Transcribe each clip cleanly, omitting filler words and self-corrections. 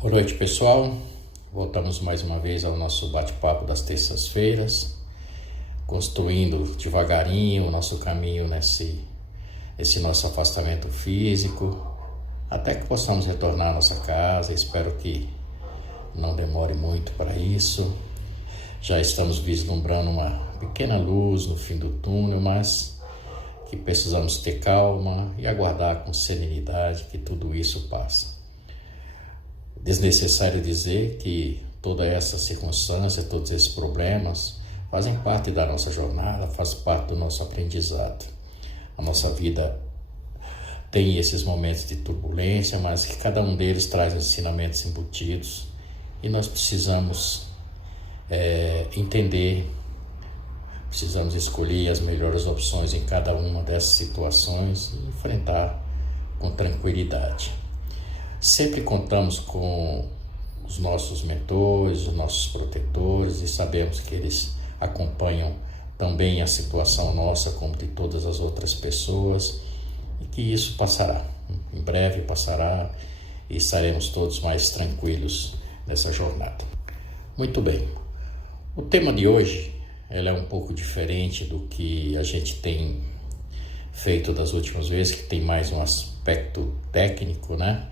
Boa noite, pessoal. Voltamos mais uma vez ao nosso bate-papo das terças-feiras, construindo devagarinho o nosso caminho nesse nosso afastamento físico, até que possamos retornar à nossa casa. Espero que não demore muito para isso. Já estamos vislumbrando uma pequena luz no fim do túnel, mas que precisamos ter calma e aguardar com serenidade que tudo isso passa. Desnecessário dizer que toda essa circunstância, todos esses problemas fazem parte da nossa jornada, faz parte do nosso aprendizado. A nossa vida tem esses momentos de turbulência, mas que cada um deles traz ensinamentos embutidos e nós precisamos entender, precisamos escolher as melhores opções em cada uma dessas situações e enfrentar com tranquilidade. Sempre contamos com os nossos mentores, os nossos protetores, e sabemos que eles acompanham também a situação nossa como de todas as outras pessoas, e que isso passará, em breve passará e estaremos todos mais tranquilos nessa jornada. Muito bem, o tema de hoje é um pouco diferente do que a gente tem feito das últimas vezes, que tem mais um aspecto técnico, né?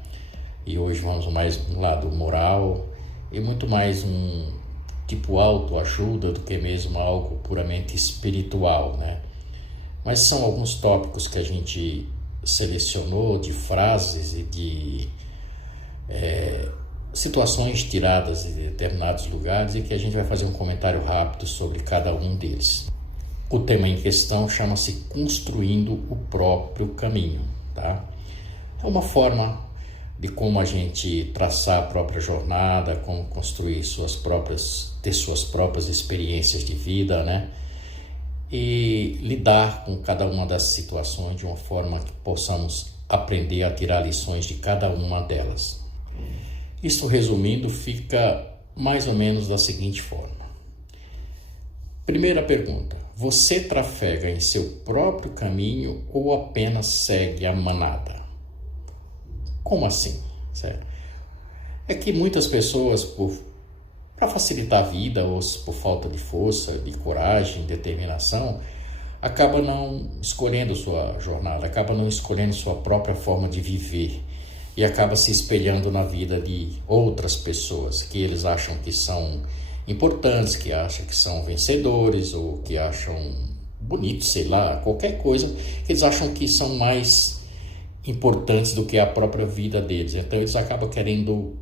E hoje vamos mais um lado moral e muito mais um tipo autoajuda do que mesmo algo puramente espiritual, né? Mas são alguns tópicos que a gente selecionou de frases e de situações tiradas de determinados lugares e que a gente vai fazer um comentário rápido sobre cada um deles. O tema em questão chama-se Construindo o Próprio Caminho, tá? É uma forma de como a gente traçar a própria jornada, como construir ter suas próprias experiências de vida, né? E lidar com cada uma das situações de uma forma que possamos aprender a tirar lições de cada uma delas. Isso, resumindo, fica mais ou menos da seguinte forma. Primeira pergunta: você trafega em seu próprio caminho ou apenas segue a manada? Como assim? Certo? É que muitas pessoas, para facilitar a vida ou por falta de força, de coragem, determinação, acabam não escolhendo sua jornada, acabam não escolhendo sua própria forma de viver e acaba se espelhando na vida de outras pessoas que eles acham que são importantes, que acham que são vencedores ou que acham bonitos, sei lá, qualquer coisa que eles acham que são mais importantes do que a própria vida deles. Então eles acabam querendo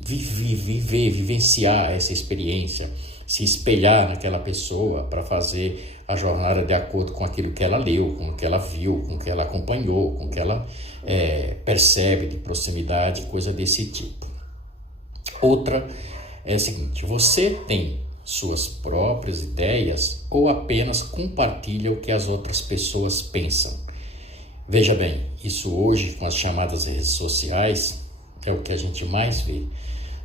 vivenciar essa experiência, se espelhar naquela pessoa para fazer a jornada de acordo com aquilo que ela leu, com o que ela viu, com o que ela acompanhou, com o que ela percebe de proximidade, coisa desse tipo. Outra é a seguinte: você tem suas próprias ideias ou apenas compartilha o que as outras pessoas pensam? Veja bem, isso hoje com as chamadas redes sociais é o que a gente mais vê.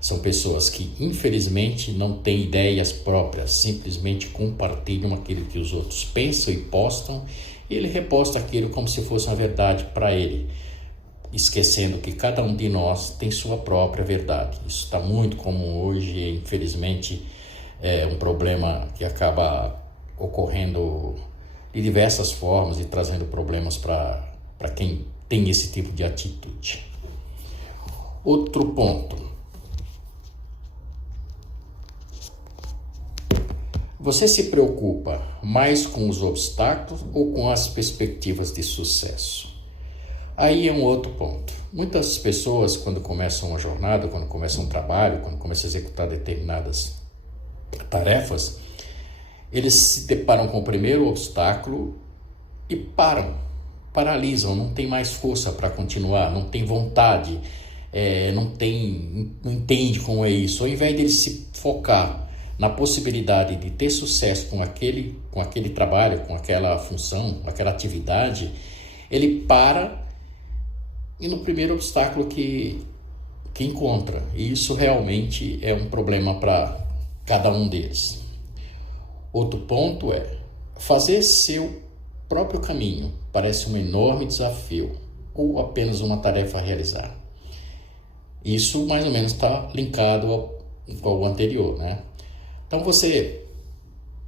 São pessoas que infelizmente não têm ideias próprias, simplesmente compartilham aquilo que os outros pensam e postam, e ele reposta aquilo como se fosse uma verdade para ele, esquecendo que cada um de nós tem sua própria verdade. Isso está muito comum hoje e infelizmente é um problema que acaba ocorrendo de diversas formas e trazendo problemas para quem tem esse tipo de atitude. Outro ponto: você se preocupa mais com os obstáculos ou com as perspectivas de sucesso? Aí é um outro ponto. Muitas pessoas, quando começam uma jornada, quando começam um trabalho, quando começam a executar determinadas tarefas, eles se deparam com o primeiro obstáculo e paralisam, não tem mais força para continuar, não tem vontade, não entende como é isso. Ao invés de ele se focar na possibilidade de ter sucesso com aquele trabalho, com aquela função, com aquela atividade, ele para e no primeiro obstáculo que encontra. E isso realmente é um problema para cada um deles. Outro ponto é: fazer seu próprio caminho parece um enorme desafio ou apenas uma tarefa a realizar? Isso mais ou menos está linkado ao anterior, né? Então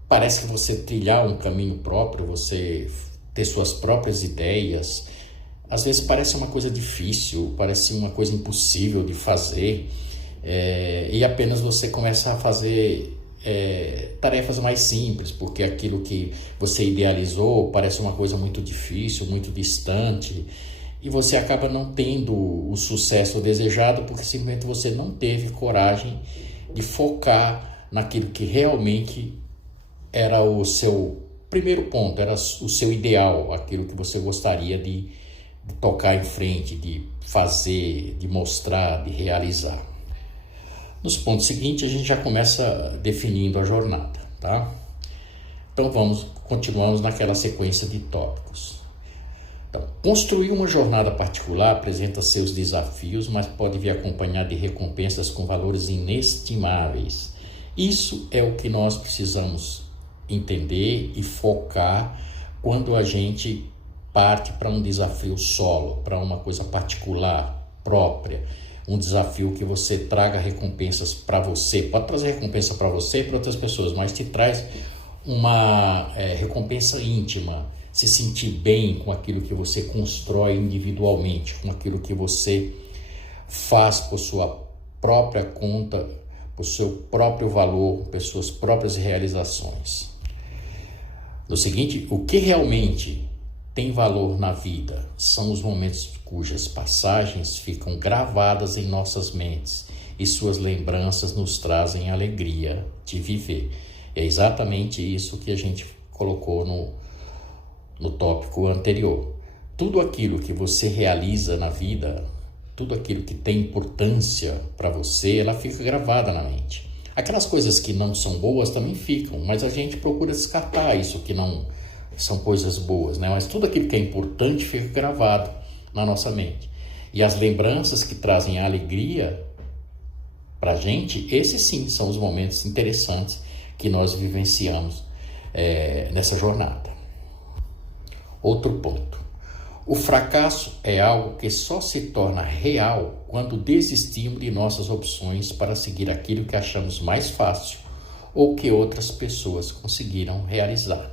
parece que você trilhar um caminho próprio, você ter suas próprias ideias, às vezes parece uma coisa difícil, parece uma coisa impossível de fazer, e apenas você começa a fazer tarefas mais simples, porque aquilo que você idealizou parece uma coisa muito difícil, muito distante, e você acaba não tendo o sucesso desejado porque simplesmente você não teve coragem de focar naquilo que realmente era o seu primeiro ponto, era o seu ideal, aquilo que você gostaria de tocar em frente, de fazer, de mostrar, de realizar. Nos pontos seguintes a gente já começa definindo a jornada, tá? Então continuamos naquela sequência de tópicos. Então, construir uma jornada particular apresenta seus desafios, mas pode vir acompanhado de recompensas com valores inestimáveis. Isso é o que nós precisamos entender e focar quando a gente parte para um desafio solo, para uma coisa particular, própria, um desafio que você traga recompensas para você, pode trazer recompensa para você e para outras pessoas, mas te traz uma recompensa íntima, se sentir bem com aquilo que você constrói individualmente, com aquilo que você faz por sua própria conta, por seu próprio valor, por suas próprias realizações. No seguinte, o que realmente tem valor na vida são os momentos cujas passagens ficam gravadas em nossas mentes e suas lembranças nos trazem alegria de viver. É exatamente isso que a gente colocou no tópico anterior. Tudo aquilo que você realiza na vida, tudo aquilo que tem importância para você, ela fica gravada na mente. Aquelas coisas que não são boas também ficam, mas a gente procura descartar isso que não são coisas boas, né? Mas tudo aquilo que é importante fica gravado na nossa mente. E as lembranças que trazem a alegria para a gente, esses sim são os momentos interessantes que nós vivenciamos nessa jornada. Outro ponto. O fracasso é algo que só se torna real quando desistimos de nossas opções para seguir aquilo que achamos mais fácil ou que outras pessoas conseguiram realizar.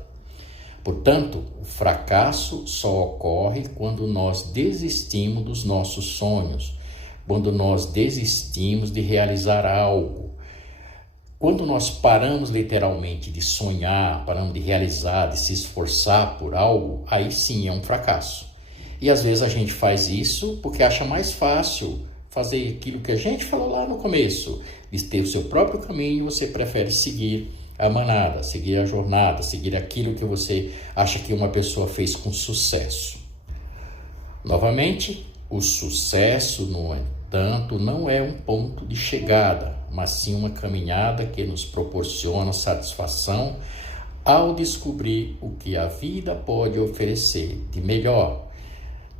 Portanto, o fracasso só ocorre quando nós desistimos dos nossos sonhos, quando nós desistimos de realizar algo. Quando nós paramos literalmente de sonhar, paramos de realizar, de se esforçar por algo, aí sim é um fracasso. E às vezes a gente faz isso porque acha mais fácil fazer aquilo que a gente falou lá no começo, de ter o seu próprio caminho, você prefere seguir a manada, seguir a jornada, seguir aquilo que você acha que uma pessoa fez com sucesso. Novamente, o sucesso, no entanto, não é um ponto de chegada, mas sim uma caminhada que nos proporciona satisfação ao descobrir o que a vida pode oferecer de melhor.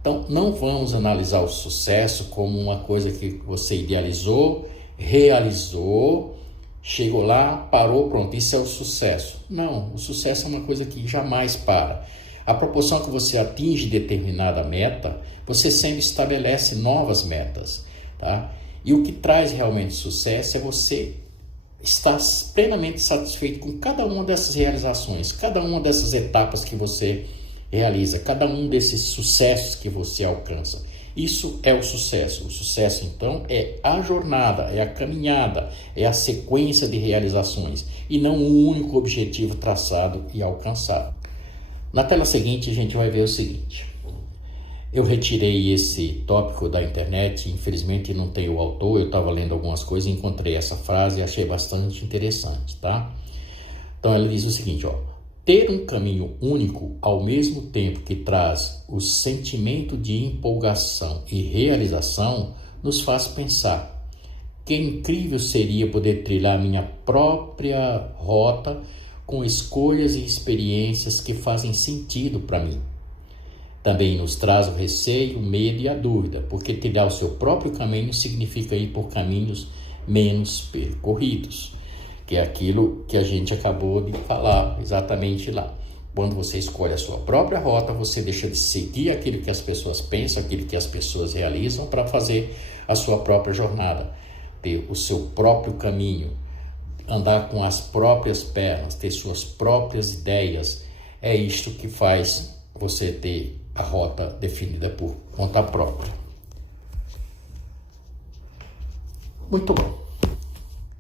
Então, não vamos analisar o sucesso como uma coisa que você idealizou, realizou, chegou lá, parou, pronto, isso é o sucesso. Não, o sucesso é uma coisa que jamais para. A proporção que você atinge determinada meta, você sempre estabelece novas metas, tá? E o que traz realmente sucesso é você estar plenamente satisfeito com cada uma dessas realizações, cada uma dessas etapas que você realiza, cada um desses sucessos que você alcança. Isso é o sucesso. O sucesso, então, é a jornada, é a caminhada, é a sequência de realizações e não um único objetivo traçado e alcançado. Na tela seguinte, a gente vai ver o seguinte. Eu retirei esse tópico da internet, infelizmente não tem o autor, eu estava lendo algumas coisas, encontrei essa frase e achei bastante interessante, tá? Então, ela diz o seguinte, ó. Ter um caminho único, ao mesmo tempo que traz o sentimento de empolgação e realização, nos faz pensar que incrível seria poder trilhar minha própria rota com escolhas e experiências que fazem sentido para mim. Também nos traz o receio, o medo e a dúvida, porque trilhar o seu próprio caminho significa ir por caminhos menos percorridos, que é aquilo que a gente acabou de falar exatamente lá. Quando você escolhe a sua própria rota, você deixa de seguir aquilo que as pessoas pensam, aquilo que as pessoas realizam, para fazer a sua própria jornada, ter o seu próprio caminho, andar com as próprias pernas, ter suas próprias ideias. É isto que faz você ter a rota definida por conta própria. Muito bom.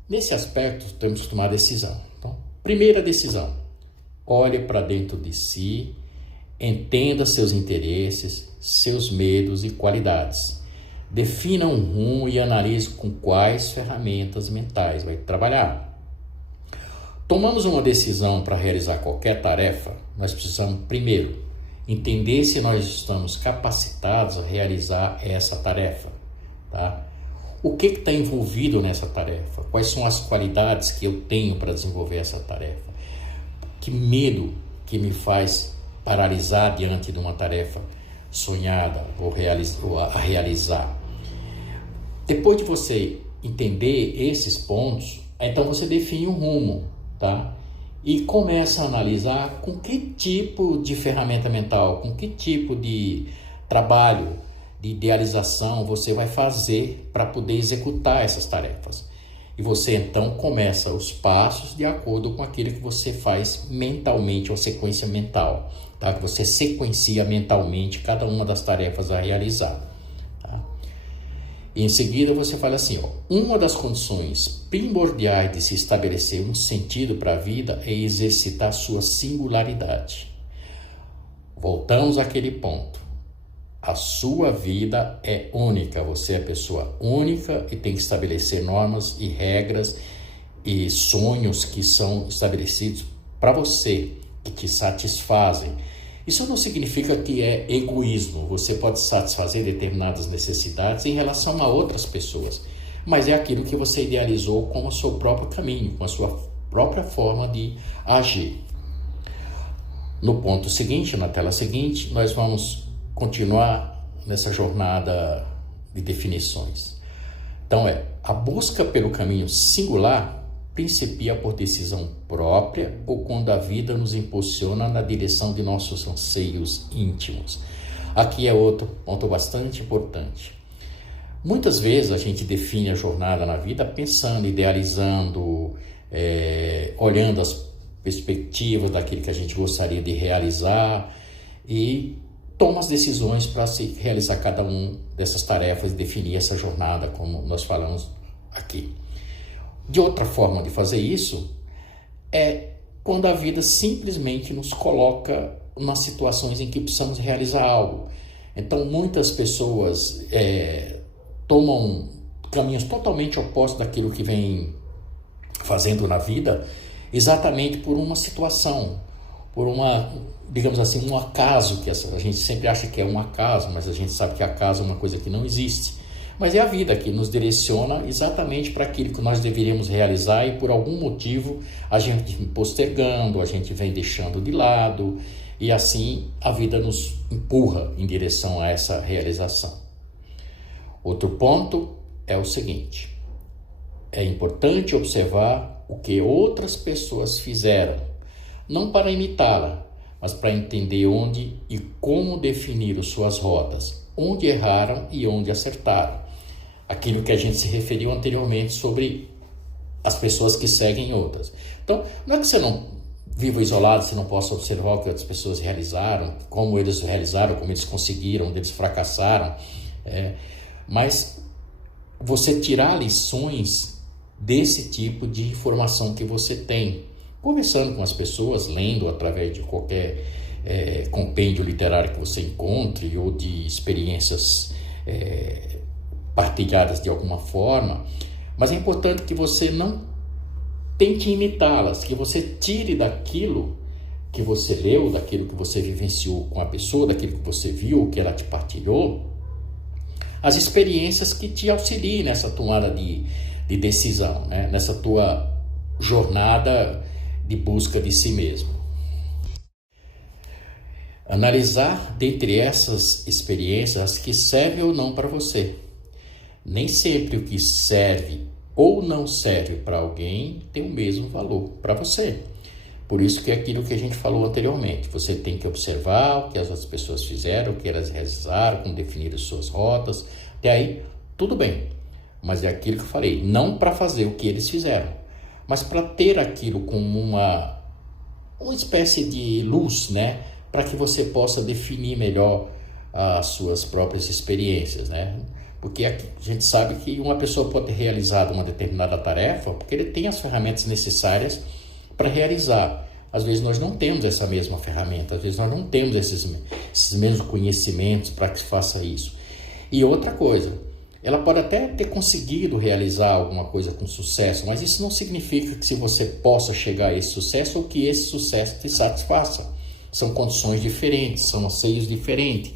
Nesse aspecto, temos que tomar decisão. Então, primeira decisão: olhe para dentro de si, entenda seus interesses, seus medos e qualidades. Defina um rumo e analise com quais ferramentas mentais vai trabalhar. Tomamos uma decisão para realizar qualquer tarefa, nós precisamos, primeiro, entender se nós estamos capacitados a realizar essa tarefa, tá? O que está envolvido nessa tarefa? Quais são as qualidades que eu tenho para desenvolver essa tarefa? Que medo que me faz paralisar diante de uma tarefa sonhada ou a realizar? Depois de você entender esses pontos, então você define um rumo, tá? E começa a analisar com que tipo de ferramenta mental, com que tipo de trabalho, de idealização você vai fazer para poder executar essas tarefas. E você então começa os passos de acordo com aquilo que você faz mentalmente, ou sequência mental, tá? Que você sequencia mentalmente cada uma das tarefas a realizar. E em seguida você fala assim, uma das condições primordiais de se estabelecer um sentido para a vida é exercitar sua singularidade. Voltamos àquele ponto. A sua vida é única, você é pessoa única e tem que estabelecer normas e regras e sonhos que são estabelecidos para você, que te satisfazem. Isso não significa que é egoísmo, você pode satisfazer determinadas necessidades em relação a outras pessoas, mas é aquilo que você idealizou como o seu próprio caminho, com a sua própria forma de agir. No ponto seguinte, na tela seguinte, nós vamos continuar nessa jornada de definições. Então a busca pelo caminho singular principia por decisão própria ou quando a vida nos impulsiona na direção de nossos anseios íntimos. Aqui é outro ponto bastante importante. Muitas vezes a gente define a jornada na vida pensando, idealizando, olhando as perspectivas daquilo que a gente gostaria de realizar e toma as decisões para se realizar cada uma dessas tarefas e definir essa jornada, como nós falamos aqui. De outra forma de fazer isso é quando a vida simplesmente nos coloca nas situações em que precisamos realizar algo. Então muitas pessoas tomam caminhos totalmente opostos daquilo que vem fazendo na vida, exatamente por uma situação, por digamos assim, um acaso, que a gente sempre acha que é um acaso, mas a gente sabe que acaso é uma coisa que não existe. Mas é a vida que nos direciona exatamente para aquilo que nós deveríamos realizar e por algum motivo a gente vem postergando, a gente vem deixando de lado e assim a vida nos empurra em direção a essa realização. Outro ponto é o seguinte: é importante observar o que outras pessoas fizeram, não para imitá-la, mas para entender onde e como definir suas rotas, onde erraram e onde acertaram. Aquilo que a gente se referiu anteriormente sobre as pessoas que seguem outras. Então, não é que você não viva isolado, você não possa observar o que outras pessoas realizaram, como eles realizaram, como eles conseguiram, onde eles fracassaram, mas você tirar lições desse tipo de informação que você tem, conversando com as pessoas, lendo através de qualquer compêndio literário que você encontre ou de experiências partilhadas de alguma forma, mas é importante que você não tente imitá-las, que você tire daquilo que você leu, daquilo que você vivenciou com a pessoa, daquilo que você viu, que ela te partilhou, as experiências que te auxiliem nessa tomada de decisão, né? Nessa tua jornada de busca de si mesmo. Analisar dentre essas experiências as que servem ou não para você. Nem sempre o que serve ou não serve para alguém tem o mesmo valor para você. Por isso que é aquilo que a gente falou anteriormente, você tem que observar o que as outras pessoas fizeram, o que elas realizaram, como definir as suas rotas, até aí tudo bem, mas é aquilo que eu falei, não para fazer o que eles fizeram, mas para ter aquilo como uma espécie de luz, né, para que você possa definir melhor as suas próprias experiências, né? Porque a gente sabe que uma pessoa pode ter realizado uma determinada tarefa porque ele tem as ferramentas necessárias para realizar. Às vezes nós não temos essa mesma ferramenta, às vezes nós não temos esses mesmos conhecimentos para que se faça isso. E outra coisa, ela pode até ter conseguido realizar alguma coisa com sucesso, mas isso não significa que se você possa chegar a esse sucesso ou que esse sucesso te satisfaça. São condições diferentes, são anseios diferentes,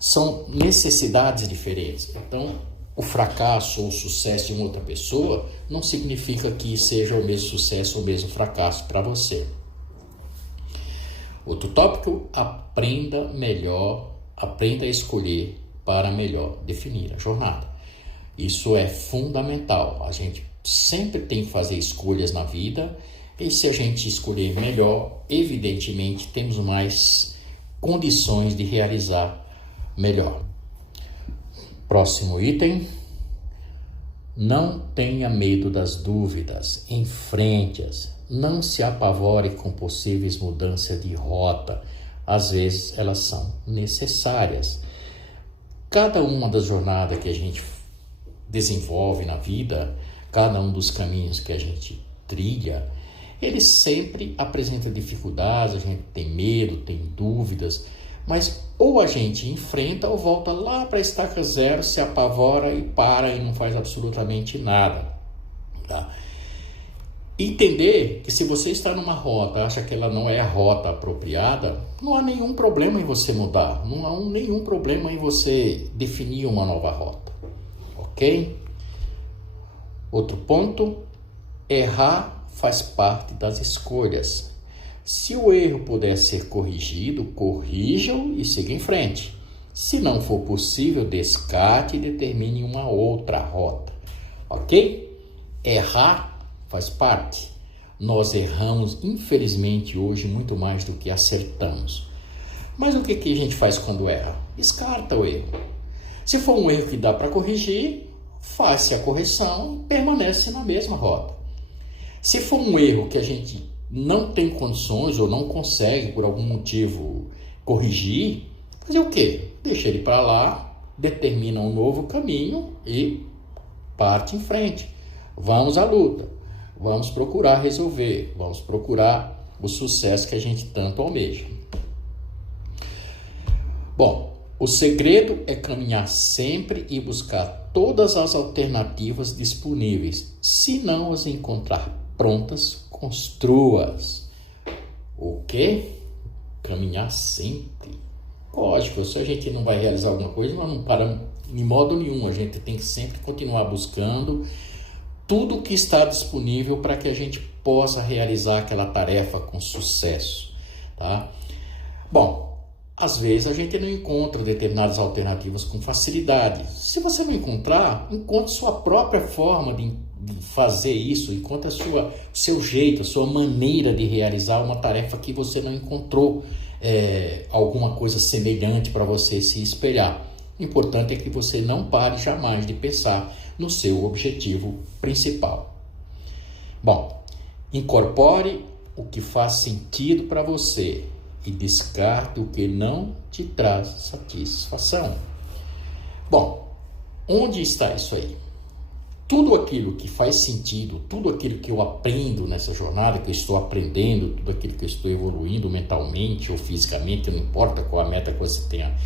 são necessidades diferentes. Então, o fracasso ou o sucesso de uma outra pessoa não significa que seja o mesmo sucesso ou o mesmo fracasso para você. Outro tópico, aprenda a escolher para melhor definir a jornada. Isso é fundamental. A gente sempre tem que fazer escolhas na vida e se a gente escolher melhor, evidentemente temos mais condições de realizar melhor. Próximo item. Não tenha medo das dúvidas, enfrente-as. Não se apavore com possíveis mudanças de rota. Às vezes elas são necessárias. Cada uma das jornadas que a gente desenvolve na vida, cada um dos caminhos que a gente trilha, ele sempre apresenta dificuldades, a gente tem medo, tem dúvidas, mas ou a gente enfrenta ou volta lá para a estaca zero, se apavora e para e não faz absolutamente nada. Tá? Entender que se você está numa rota, acha que ela não é a rota apropriada, não há nenhum problema em você mudar, não há nenhum problema em você definir uma nova rota, ok? Outro ponto, errar faz parte das escolhas. Se o erro puder ser corrigido, corrija-o e siga em frente. Se não for possível, descarte e determine uma outra rota, ok? Errar faz parte. Nós erramos, infelizmente, hoje muito mais do que acertamos. Mas o que a gente faz quando erra? Descarta o erro. Se for um erro que dá para corrigir, faz-se a correção e permanece na mesma rota. Se for um erro que a gente não tem condições ou não consegue, por algum motivo, corrigir, fazer o quê? Deixa ele para lá, determina um novo caminho e parte em frente. Vamos à luta. Vamos procurar resolver, vamos procurar o sucesso que a gente tanto almeja. Bom, o segredo é caminhar sempre e buscar todas as alternativas disponíveis. Se não as encontrar prontas, construa-as. O quê? Caminhar sempre. Lógico, se a gente não vai realizar alguma coisa, nós não paramos de modo nenhum. A gente tem que sempre continuar buscando tudo que está disponível para que a gente possa realizar aquela tarefa com sucesso, tá? Bom, às vezes a gente não encontra determinadas alternativas com facilidade. Se você não encontrar, encontre sua própria forma de fazer isso, encontre seu jeito, a sua maneira de realizar uma tarefa que você não encontrou alguma coisa semelhante para você se espelhar. O importante é que você não pare jamais de pensar no seu objetivo principal. Bom, incorpore o que faz sentido para você e descarte o que não te traz satisfação. Bom, onde está isso aí? Tudo aquilo que faz sentido, tudo aquilo que eu aprendo nessa jornada, que eu estou aprendendo, tudo aquilo que eu estou evoluindo mentalmente ou fisicamente, não importa qual a meta que você tenha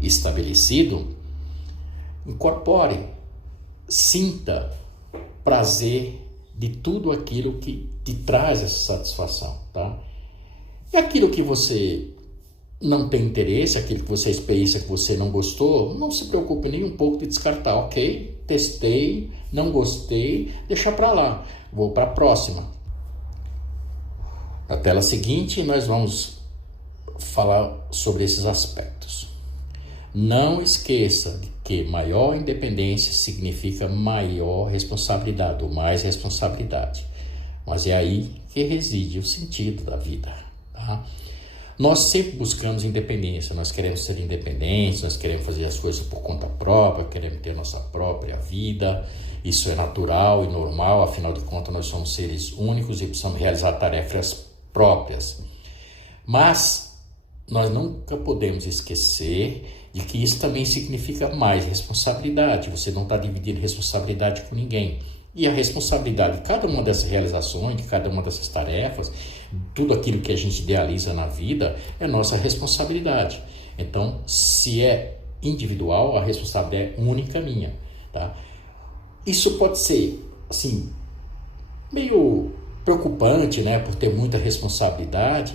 estabelecido, incorpore, sinta prazer de tudo aquilo que te traz essa satisfação, tá? E aquilo que você não tem interesse, aquilo que você experiência que você não gostou, não se preocupe nem um pouco de descartar, ok? Testei, não gostei, deixa para lá, vou para a próxima. Na tela seguinte nós vamos falar sobre esses aspectos. Não esqueça que maior independência significa maior responsabilidade, ou mais responsabilidade. mas é aí que reside o sentido da vida, tá? Nós sempre buscamos independência, nós queremos ser independentes, nós queremos fazer as coisas por conta própria, queremos ter nossa própria vida, isso é natural e normal, afinal de contas nós somos seres únicos e precisamos realizar tarefas próprias. Mas nós nunca podemos esquecer de que isso também significa mais responsabilidade, você não está dividindo responsabilidade com ninguém. E a responsabilidade de cada uma dessas realizações, de cada uma dessas tarefas, tudo aquilo que a gente idealiza na vida é nossa responsabilidade. Então, se é individual, a responsabilidade é única minha, tá? Isso pode ser, assim, meio preocupante, né, por ter muita responsabilidade,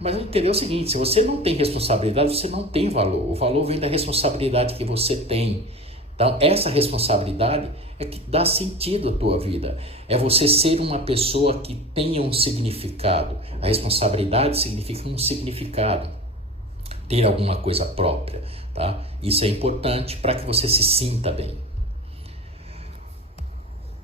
mas entender o seguinte, se você não tem responsabilidade, você não tem valor. O valor vem da responsabilidade que você tem. Então, essa responsabilidade é que dá sentido à tua vida. É você ser uma pessoa que tenha um significado. A responsabilidade significa um significado. Ter alguma coisa própria, tá? Isso é importante para que você se sinta bem.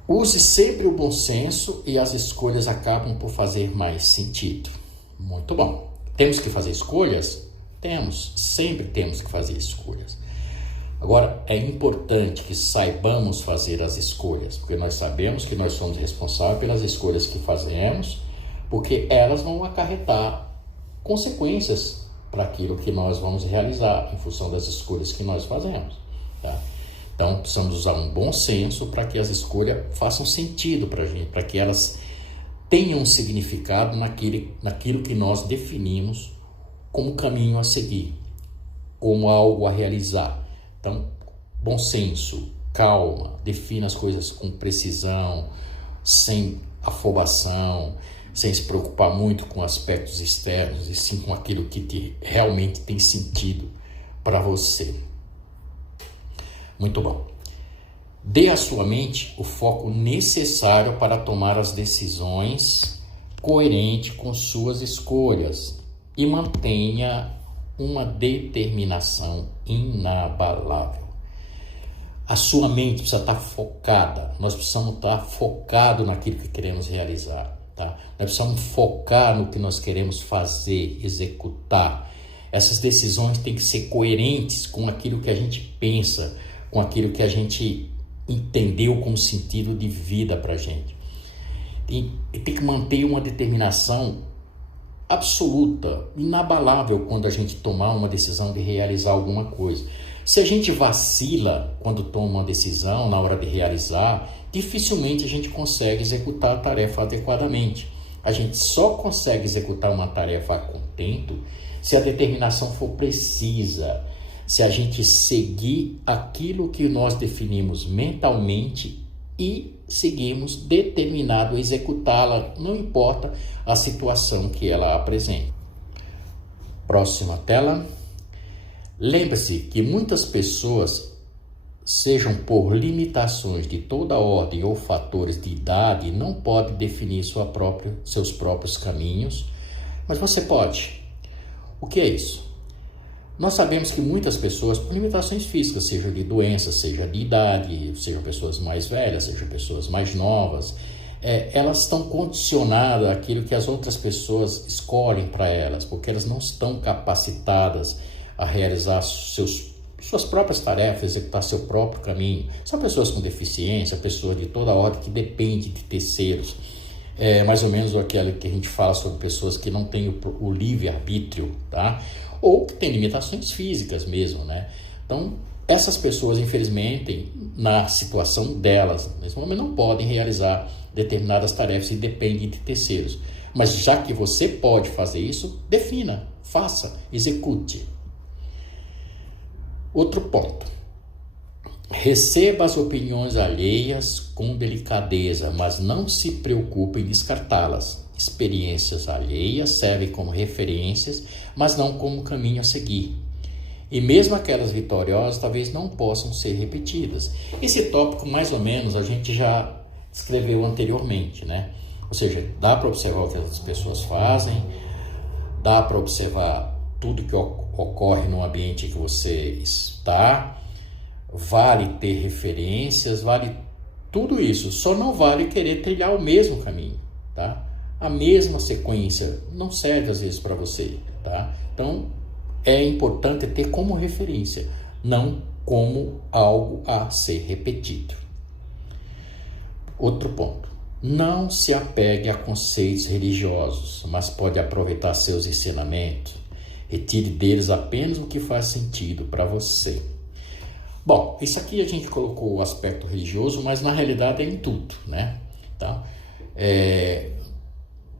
Use sempre o bom senso e as escolhas acabam por fazer mais sentido. Muito bom. Temos que fazer escolhas? Temos. Sempre temos que fazer escolhas. Agora, é importante que saibamos fazer as escolhas, porque nós sabemos que nós somos responsáveis pelas escolhas que fazemos, porque elas vão acarretar consequências para aquilo que nós vamos realizar, em função das escolhas que nós fazemos, tá? Então, precisamos usar um bom senso para que as escolhas façam sentido para a gente, para que elas tenham um significado naquilo que nós definimos como caminho a seguir, como algo a realizar. Então, bom senso, calma, defina as coisas com precisão, sem afobação, sem se preocupar muito com aspectos externos, e sim com aquilo que realmente tem sentido para você. Muito bom. Dê à sua mente o foco necessário para tomar as decisões coerente com suas escolhas e mantenha uma determinação inabalável. A sua mente precisa estar focada, nós precisamos estar focados naquilo que queremos realizar, tá? Nós precisamos focar no que nós queremos fazer, executar. Essas decisões têm que ser coerentes com aquilo que a gente pensa, com aquilo que a gente entendeu como sentido de vida para a gente. Tem que manter uma determinação absoluta, inabalável quando a gente tomar uma decisão de realizar alguma coisa. Se a gente vacila quando toma uma decisão na hora de realizar, dificilmente a gente consegue executar a tarefa adequadamente. A gente só consegue executar uma tarefa a contento se a determinação for precisa, se a gente seguir aquilo que nós definimos mentalmente e seguimos determinado a executá-la, não importa a situação que ela apresente. Próxima tela. Lembre-se que muitas pessoas, sejam por limitações de toda ordem ou fatores de idade, não podem definir seus próprios caminhos, mas você pode. O que é isso? Nós sabemos que muitas pessoas, por limitações físicas, seja de doença, seja de idade, sejam pessoas mais velhas, sejam pessoas mais novas, elas estão condicionadas àquilo que as outras pessoas escolhem para elas, porque elas não estão capacitadas a realizar suas próprias tarefas, executar seu próprio caminho. São pessoas com deficiência, pessoas de toda ordem que dependem de terceiros. É mais ou menos aquilo que a gente fala sobre pessoas que não têm o livre-arbítrio, tá? Ou que têm limitações físicas mesmo, né? Então, essas pessoas, infelizmente, na situação delas, nesse momento, não podem realizar determinadas tarefas e dependem de terceiros. Mas já que você pode fazer isso, defina, faça, execute. Outro ponto. Receba as opiniões alheias com delicadeza, mas não se preocupe em descartá-las. Experiências alheias servem como referências, mas não como caminho a seguir. E mesmo aquelas vitoriosas talvez não possam ser repetidas. Esse tópico, mais ou menos, a gente já escreveu anteriormente, né? Ou seja, dá para observar o que as pessoas fazem, dá para observar tudo que ocorre no ambiente que você está, vale ter referências, vale tudo isso, só não vale querer trilhar o mesmo caminho, tá? A mesma sequência não serve às vezes para você, tá? Então é importante ter como referência, não como algo a ser repetido. Outro ponto: não se apegue a conceitos religiosos, mas pode aproveitar seus ensinamentos. Retire deles apenas o que faz sentido para você. Bom, isso aqui a gente colocou o aspecto religioso, mas na realidade é em tudo, né? Tá?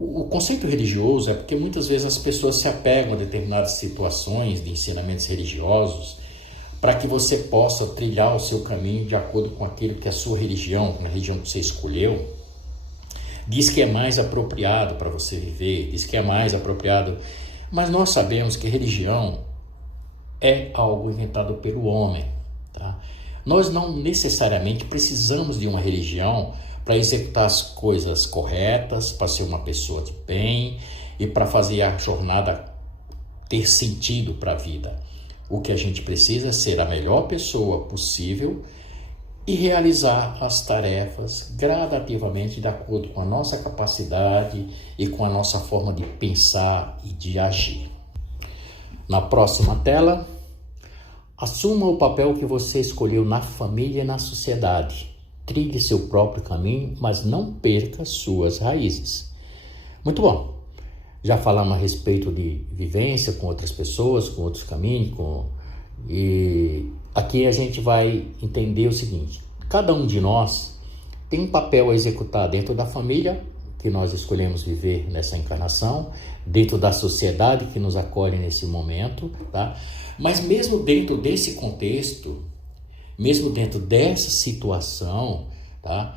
O conceito religioso é porque muitas vezes as pessoas se apegam a determinadas situações de ensinamentos religiosos para que você possa trilhar o seu caminho de acordo com aquilo que a sua religião, a religião que você escolheu, diz que é mais apropriado para você viver, diz que é mais apropriado. Mas nós sabemos que religião é algo inventado pelo homem, tá? Nós não necessariamente precisamos de uma religião para executar as coisas corretas, para ser uma pessoa de bem e para fazer a jornada ter sentido para a vida. O que a gente precisa é ser a melhor pessoa possível e realizar as tarefas gradativamente de acordo com a nossa capacidade e com a nossa forma de pensar e de agir. Na próxima tela, assuma o papel que você escolheu na família e na sociedade. Trilhe seu próprio caminho, mas não perca suas raízes. Muito bom. Já falamos a respeito de vivência com outras pessoas, com outros caminhos, e aqui a gente vai entender o seguinte: cada um de nós tem um papel a executar dentro da família que nós escolhemos viver nessa encarnação, dentro da sociedade que nos acolhe nesse momento, tá? Mas mesmo dentro desse contexto, mesmo dentro dessa situação, tá?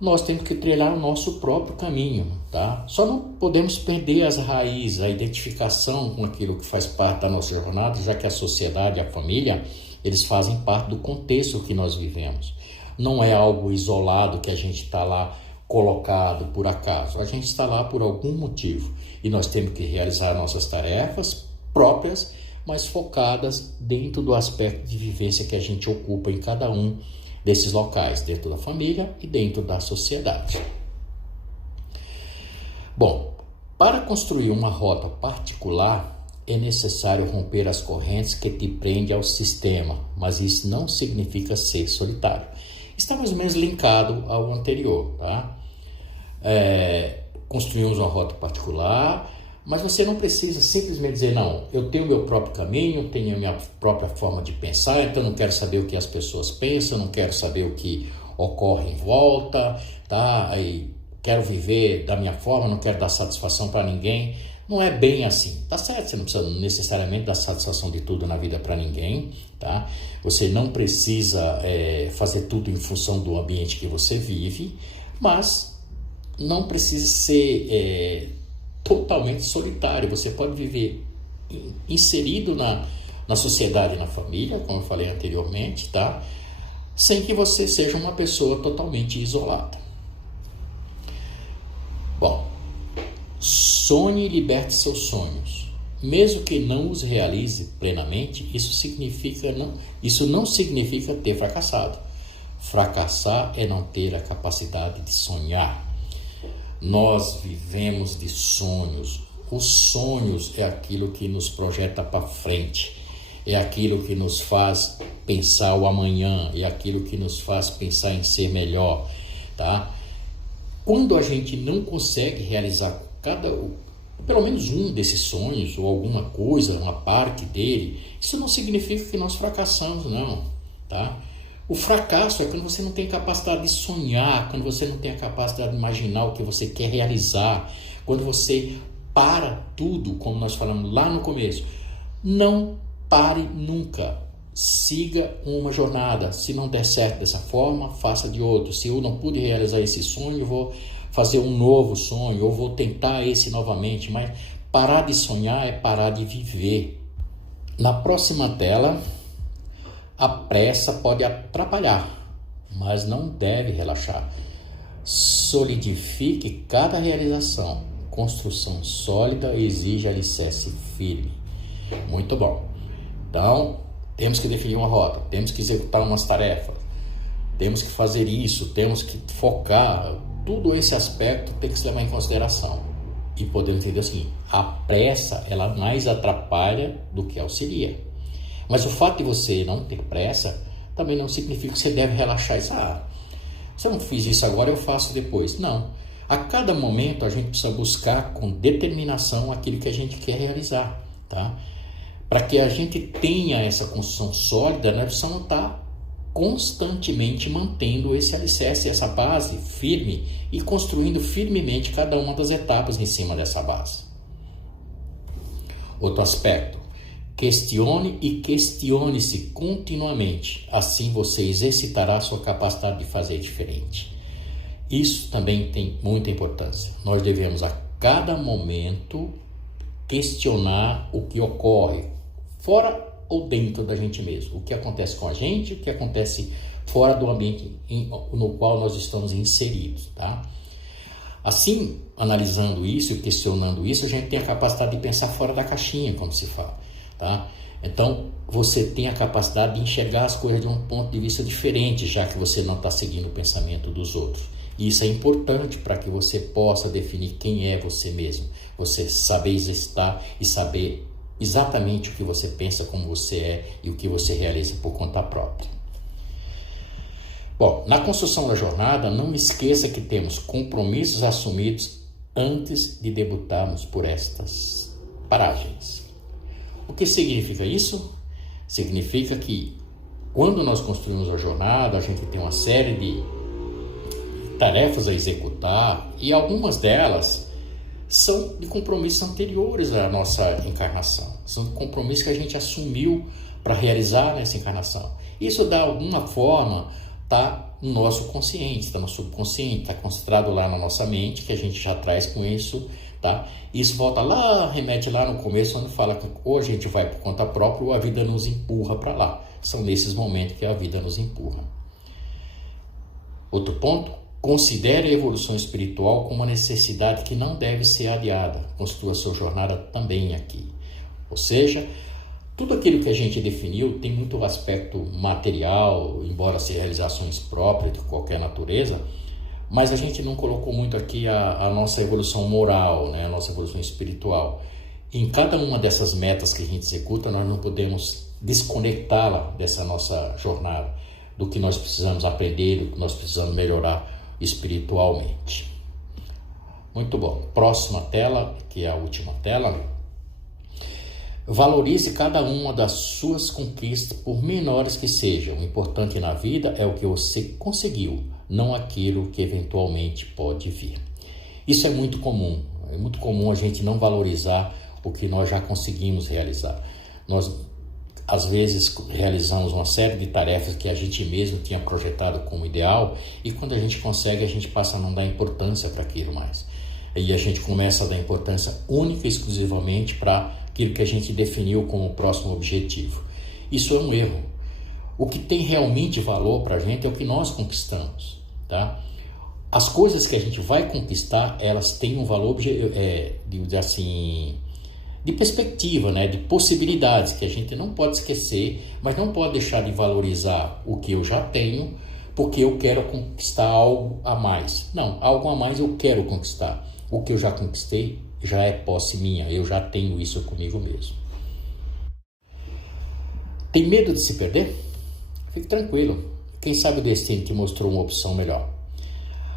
Nós temos que trilhar o nosso próprio caminho, tá? Só não podemos perder as raízes, a identificação com aquilo que faz parte da nossa jornada, já que a sociedade, a família, eles fazem parte do contexto que nós vivemos. Não é algo isolado que a gente está lá colocado por acaso. A gente está lá por algum motivo e nós temos que realizar nossas tarefas próprias, mas focadas dentro do aspecto de vivência que a gente ocupa em cada um desses locais, dentro da família e dentro da sociedade. Bom, para construir uma rota particular, é necessário romper as correntes que te prendem ao sistema, mas isso não significa ser solitário. Está mais ou menos linkado ao anterior, tá? Construímos uma rota particular, mas você não precisa simplesmente dizer, não, eu tenho o meu próprio caminho, tenho a minha própria forma de pensar, então não quero saber o que as pessoas pensam, não quero saber o que ocorre em volta, tá? Aí quero viver da minha forma, não quero dar satisfação para ninguém. Não é bem assim, tá certo? Você não precisa necessariamente dar satisfação de tudo na vida para ninguém, tá? Você não precisa fazer tudo em função do ambiente que você vive, mas não precisa ser totalmente solitário. Você pode viver inserido na sociedade e na família, como eu falei anteriormente, tá? Sem que você seja uma pessoa totalmente isolada. Bom, sonhe e liberte seus sonhos. Mesmo que não os realize plenamente, isso não significa ter fracassado. Fracassar é não ter a capacidade de sonhar. Nós vivemos de sonhos. Os sonhos é aquilo que nos projeta para frente, é aquilo que nos faz pensar o amanhã, é aquilo que nos faz pensar em ser melhor, tá? Quando a gente não consegue realizar pelo menos um desses sonhos, ou alguma coisa, uma parte dele, isso não significa que nós fracassamos, não, tá? O fracasso é quando você não tem capacidade de sonhar, quando você não tem a capacidade de imaginar o que você quer realizar, quando você para tudo, como nós falamos lá no começo. Não pare nunca. Siga uma jornada. Se não der certo dessa forma, faça de outro. Se eu não pude realizar esse sonho, eu vou fazer um novo sonho, ou vou tentar esse novamente. Mas parar de sonhar é parar de viver. Na próxima tela, a pressa pode atrapalhar, mas não deve relaxar. Solidifique cada realização. Construção sólida exige alicerce firme. Muito bom. Então, temos que definir uma rota, temos que executar umas tarefas, temos que fazer isso, temos que focar. tudo esse aspecto tem que se levar em consideração e poder entender assim, a pressa ela mais atrapalha do que auxilia. Mas o fato de você não ter pressa também não significa que você deve relaxar isso. Se eu não fiz isso agora, eu faço depois. Não. A cada momento a gente precisa buscar com determinação aquilo que a gente quer realizar, tá? Para que a gente tenha essa construção sólida, nós precisamos estar constantemente mantendo esse alicerce, essa base firme e construindo firmemente cada uma das etapas em cima dessa base. Outro aspecto, questione e questione-se continuamente, assim você exercitará a sua capacidade de fazer diferente. Isso também tem muita importância. Nós devemos a cada momento questionar o que ocorre, fora ou dentro da gente mesmo, o que acontece com a gente, o que acontece fora do ambiente no qual nós estamos inseridos, tá? Assim, analisando isso e questionando isso, a gente tem a capacidade de pensar fora da caixinha, como se fala, tá? Então, você tem a capacidade de enxergar as coisas de um ponto de vista diferente, já que você não está seguindo o pensamento dos outros. E isso é importante para que você possa definir quem é você mesmo, você saber exercitar e saber exatamente o que você pensa, como você é e o que você realiza por conta própria. Bom, na construção da jornada, não esqueça que temos compromissos assumidos antes de debutarmos por estas paragens. O que significa isso? Significa que quando nós construímos a jornada, a gente tem uma série de tarefas a executar e algumas delas são de compromissos anteriores à nossa encarnação. São de compromissos que a gente assumiu para realizar nessa encarnação. Isso, de alguma forma, está no nosso consciente, está no subconsciente, está concentrado lá na nossa mente, que a gente já traz com isso, tá? Isso volta lá, remete lá no começo, onde fala que ou a gente vai por conta própria ou a vida nos empurra para lá. São nesses momentos que a vida nos empurra. Outro ponto. Considere a evolução espiritual como uma necessidade que não deve ser adiada. Construa a sua jornada também aqui. Ou seja, tudo aquilo que a gente definiu tem muito aspecto material, embora sejam realizações próprias de qualquer natureza, mas a gente não colocou muito aqui a nossa evolução moral, né? A nossa evolução espiritual. Em cada uma dessas metas que a gente executa, nós não podemos desconectá-la dessa nossa jornada, do que nós precisamos aprender, do que nós precisamos melhorar espiritualmente. Muito bom. Próxima tela, que é a última tela. Valorize cada uma das suas conquistas, por menores que sejam. O importante na vida é o que você conseguiu, não aquilo que eventualmente pode vir. Isso é muito comum. É muito comum a gente não valorizar o que nós já conseguimos realizar. Nós às vezes realizamos uma série de tarefas que a gente mesmo tinha projetado como ideal e quando a gente consegue, a gente passa a não dar importância para aquilo mais. E a gente começa a dar importância única e exclusivamente para aquilo que a gente definiu como o próximo objetivo. Isso é um erro. O que tem realmente valor para a gente é o que nós conquistamos, tá? As coisas que a gente vai conquistar, elas têm um valor de perspectiva, né, de possibilidades que a gente não pode esquecer, mas não pode deixar de valorizar o que eu já tenho, porque eu quero conquistar algo a mais. Não, algo a mais eu quero conquistar. O que eu já conquistei já é posse minha, eu já tenho isso comigo mesmo. Tem medo de se perder? Fique tranquilo. Quem sabe o destino te mostrou uma opção melhor.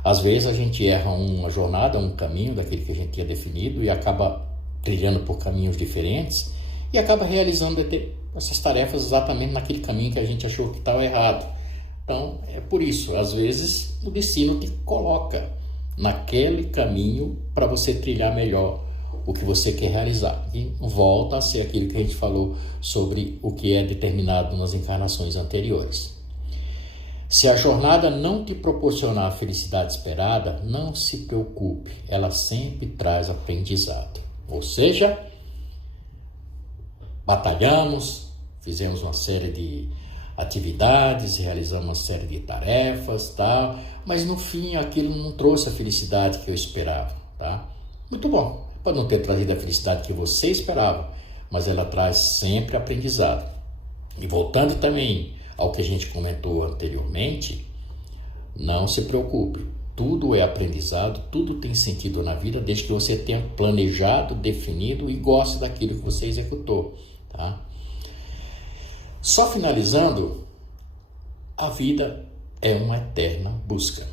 Às vezes a gente erra uma jornada, um caminho daquele que a gente tinha definido e acaba trilhando por caminhos diferentes e acaba realizando essas tarefas exatamente naquele caminho que a gente achou que estava errado. Então, é por isso, às vezes o destino te coloca naquele caminho para você trilhar melhor o que você quer realizar. E volta a ser aquilo que a gente falou sobre o que é determinado nas encarnações anteriores. Se a jornada não te proporcionar a felicidade esperada, não se preocupe, ela sempre traz aprendizado. Ou seja, batalhamos, fizemos uma série de atividades, realizamos uma série de tarefas, tá? Mas no fim aquilo não trouxe a felicidade que eu esperava, tá? Muito bom, pode não ter trazido a felicidade que você esperava, mas ela traz sempre aprendizado. E voltando também ao que a gente comentou anteriormente, não se preocupe, Tudo é aprendizado, tudo tem sentido na vida, desde que você tenha planejado, definido e goste daquilo que você executou, tá? Só finalizando, a vida é uma eterna busca.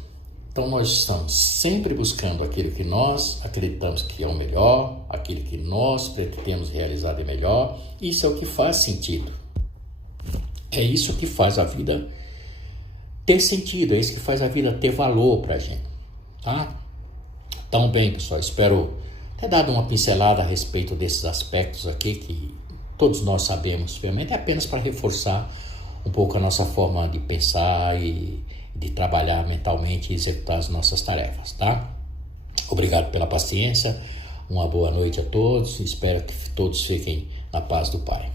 Então nós estamos sempre buscando aquilo que nós acreditamos que é o melhor, aquilo que nós pretendemos realizar de melhor. Isso é o que faz sentido. É isso que faz a vida ter sentido, é isso que faz a vida ter valor pra gente, tá? Então, bem, pessoal, espero ter dado uma pincelada a respeito desses aspectos aqui que todos nós sabemos, realmente é apenas para reforçar um pouco a nossa forma de pensar e de trabalhar mentalmente e executar as nossas tarefas, tá? Obrigado pela paciência, uma boa noite a todos, espero que todos fiquem na paz do Pai.